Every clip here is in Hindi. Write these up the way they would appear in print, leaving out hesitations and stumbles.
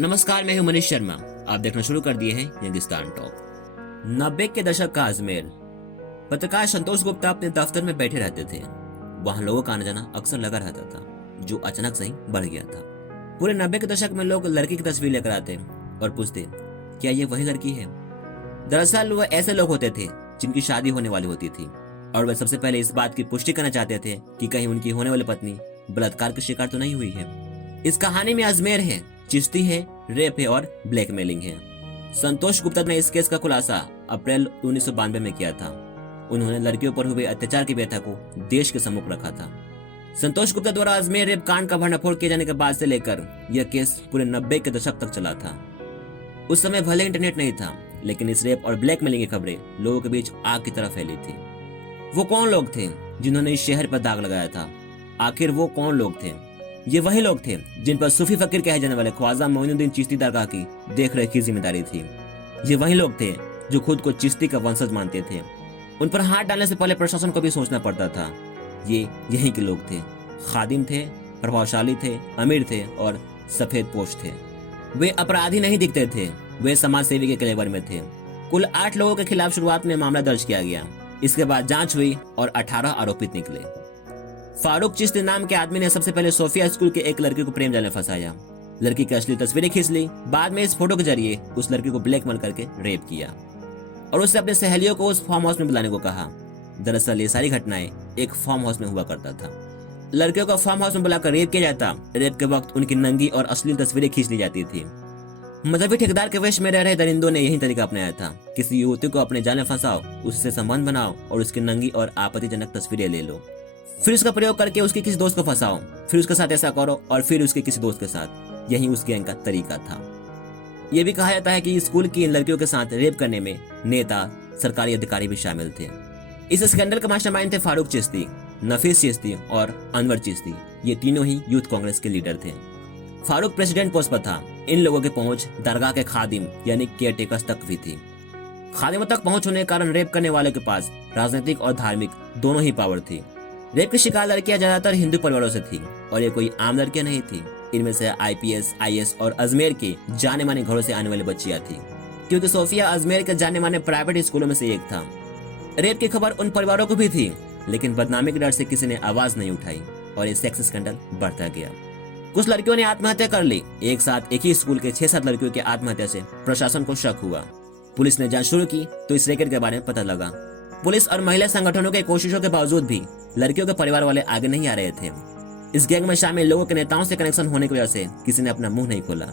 नमस्कार, मैं हूं मनीष शर्मा। आप देखना शुरू कर दिए हैं यंगिस्तान टॉक। 90 के दशक का अजमेर। पत्रकार संतोष गुप्ता अपने दफ्तर में बैठे रहते थे। वहां लोगों का आना जाना अक्सर लगा रहता था, जो अचानक से ही बढ़ गया था। पूरे 90 के दशक में लोग लड़की की तस्वीर लेकर आते और पूछते, क्या ये वही लड़की है? दरअसल वह ऐसे लोग होते थे जिनकी शादी होने वाली होती थी और वे सबसे पहले इस बात की पुष्टि करना चाहते थे कि कहीं उनकी होने वाली पत्नी बलात्कार का शिकार तो नहीं हुई है। इस कहानी में अजमेर है, चिश्ती है, रेप है और ब्लैकमेलिंग है। संतोष गुप्ता ने इस केस का खुलासा अप्रैल 1992 में किया था। उन्होंने लड़कियों पर हुए अत्याचार की व्यथा को देश के सम्मुख रखा था। संतोष गुप्ता द्वारा अजमेर रेप कांड का भंडाफोड़ किए जाने के बाद से लेकर यह केस पूरे 90 के दशक तक चला था। उस समय भले इंटरनेट नहीं था, लेकिन इस रेप और ब्लैकमेलिंग की खबरें लोगों के बीच आग की तरह फैली थी। वो कौन लोग थे जिन्होंने इस शहर पर दाग लगाया था? आखिर वो कौन लोग थे? ये वही लोग थे जिन पर सूफी फकीर कहे जाने वाले ख्वाजा मोइनुद्दीन चिश्ती दरगाह की देखरेख की जिम्मेदारी थी। ये वही लोग थे जो खुद को चिश्ती का वंशज मानते थे। उन पर हाथ डालने से पहले प्रशासन को भी सोचना पड़ता था। ये यही के लोग थे, खादिम थे, प्रभावशाली थे, अमीर थे और सफेद पोश थे। वे अपराधी नहीं दिखते थे, वे समाज सेवी के कलेवर में थे। कुल 8 लोगों के खिलाफ शुरुआत में मामला दर्ज किया गया। इसके बाद जांच हुई और 18 आरोपित निकले। फारूक चिश्ती नाम के आदमी ने सबसे पहले सोफिया स्कूल के एक लड़की को प्रेम जाल में फंसाया। लड़की की असली तस्वीरें खींच ली। बाद में इस फोटो के जरिए उस लड़की को ब्लैकमेल करके रेप किया और उससे अपने सहेलियों को उस फार्म हाउस में बुलाने को कहा। दरअसल ये सारी घटनाएं एक फार्म हाउस में हुआ करता था। लड़कियों को फार्म हाउस में बुलाकर रेप किया जाता। रेप के वक्त उनकी नंगी और अश्लील तस्वीरें खींच ली जाती थी। मजहबी ठेकेदार के वेश में रह रहे दरिंदों ने यही तरीका अपनाया था। किसी युवती को अपने जाल में फंसाओ, उससे संबंध बनाओ और उसकी नंगी और आपत्तिजनक तस्वीरें ले लो। फिर उसका प्रयोग करके उसके किसी दोस्त को फंसाओ, फिर उसके साथ ऐसा करो और फिर उसके किसी दोस्त के साथ। यही उस गैंग का तरीका था। यह भी कहा जाता है कि स्कूल की इन लड़कियों के साथ रेप करने में नेता, सरकारी अधिकारी भी शामिल थे। इस स्कैंडल का मास्टरमाइंड थे फारूक चिश्ती, नफीस चिश्ती और अनवर चिश्ती। ये तीनों ही यूथ कांग्रेस के लीडर थे। फारूक प्रेसिडेंट पोस्ट पर था। इन लोगों की पहुंच दरगाह के खादिम यानी केयरटेकर्स तक भी थी। खादिमों तक पहुंच होने के कारण रेप करने वाले के पास राजनीतिक और धार्मिक दोनों ही पावर थी। रेप की शिकार लड़कियां ज्यादातर हिंदू परिवारों से थी और ये कोई आम लड़कियां नहीं थी। इनमें से आईपीएस, आईएएस और अजमेर के जाने माने घरों से आने वाली बच्चियां थी, क्योंकि सोफिया अजमेर के जाने माने प्राइवेट स्कूलों में से एक था। रेप की खबर उन परिवारों को भी थी, लेकिन बदनामी के डर से किसी ने आवाज नहीं उठाई और ये सेक्स स्कैंडल बढ़ता गया। कुछ लड़कियों ने आत्महत्या कर ली। एक साथ एक ही स्कूल के 6-7 लड़कियों की आत्महत्या से प्रशासन को शक हुआ। पुलिस ने जांच शुरू की तो इस रैकेट के बारे में पता लगा। पुलिस और महिला संगठनों के कोशिशों के बावजूद भी लड़कियों के परिवार वाले आगे नहीं आ रहे थे। इस गैंग में शामिल लोगों के नेताओं से कनेक्शन होने की वजह से किसी ने अपना मुंह नहीं खोला।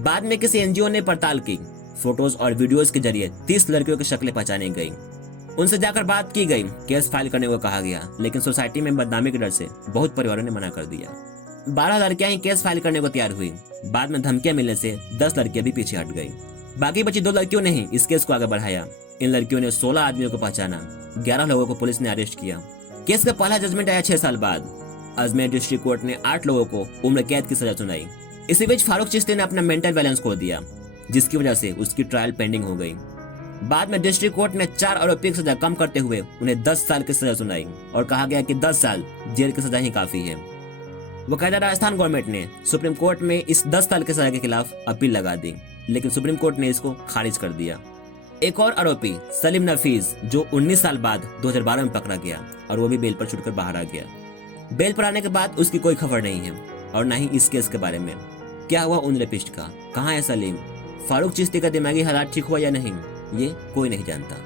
बाद में किसी एनजीओ ने पड़ताल की। फोटोज और वीडियोज के जरिए 30 लड़कियों की शक्लें पहचानी गई। उनसे जाकर बात की गई, केस फाइल करने को कहा गया, लेकिन सोसाइटी में बदनामी के डर से बहुत परिवारों ने मना कर दिया। 12 लड़कियां ही केस फाइल करने को तैयार हुई। बाद में धमकियां मिलने से 10 लड़कियां भी पीछे हट गई। बाकी बची 2 लड़कियों ने ही इस केस को आगे बढ़ाया। इन लड़कियों ने 16 आदमियों को पहचाना। 11 लोगों को पुलिस ने अरेस्ट किया। केस का पहला जजमेंट आया 6 साल बाद। अजमेर डिस्ट्रिक्ट कोर्ट ने 8 लोगों को उम्र कैद की सजा सुनाई। इसी बीच फारूक चिश्ती ने अपना मेंटल बैलेंस खो दिया, जिसकी वजह से उसकी ट्रायल पेंडिंग हो गई। बाद में डिस्ट्रिक्ट कोर्ट ने 4 आरोपी की सजा कम करते हुए उन्हें 10 साल की सजा सुनाई और कहा गया कि 10 साल जेल की सजा ही काफी है। वकायदा राजस्थान गवर्नमेंट ने सुप्रीम कोर्ट में इस 10 साल की सजा के खिलाफ अपील लगा दी, लेकिन सुप्रीम कोर्ट ने इसको खारिज कर दिया। एक और आरोपी सलीम नफीस, जो 19 साल बाद 2012 में पकड़ा गया और वो भी बेल पर छूटकर बाहर आ गया। बेल पर आने के बाद उसकी कोई खबर नहीं है और न ही इस केस के बारे में। क्या हुआ उन रेपिस्ट का? कहाँ है सलीम? फारूक चिश्ती का दिमागी हालात ठीक हुआ या नहीं, ये कोई नहीं जानता।